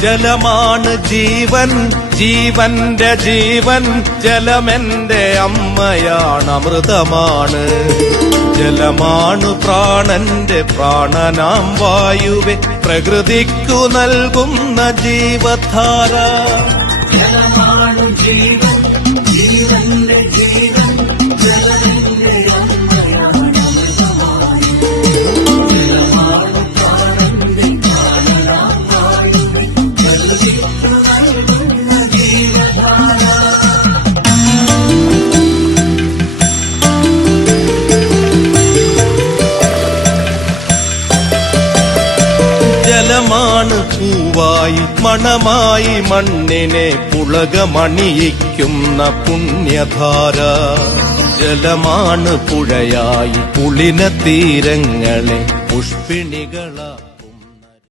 ജലമാണ് ജീവൻ ജീവന്റെ ജീവൻ ജലമെന്റെ അമ്മയാണ് അമൃതമാണ്. ജലമാണ് പ്രാണന്റെ പ്രാണനാം വായുവെ പ്രകൃതിക്കു നൽകുന്ന ജീവധാര. ജലമാണ് പൂവായി മണമായി മണ്ണിനെ പുളകമണിയിക്കുന്ന പുണ്യധാര. ജലമാണ് പുഴയായി പുളിന തീരങ്ങളെ പുഷ്പിണികളാ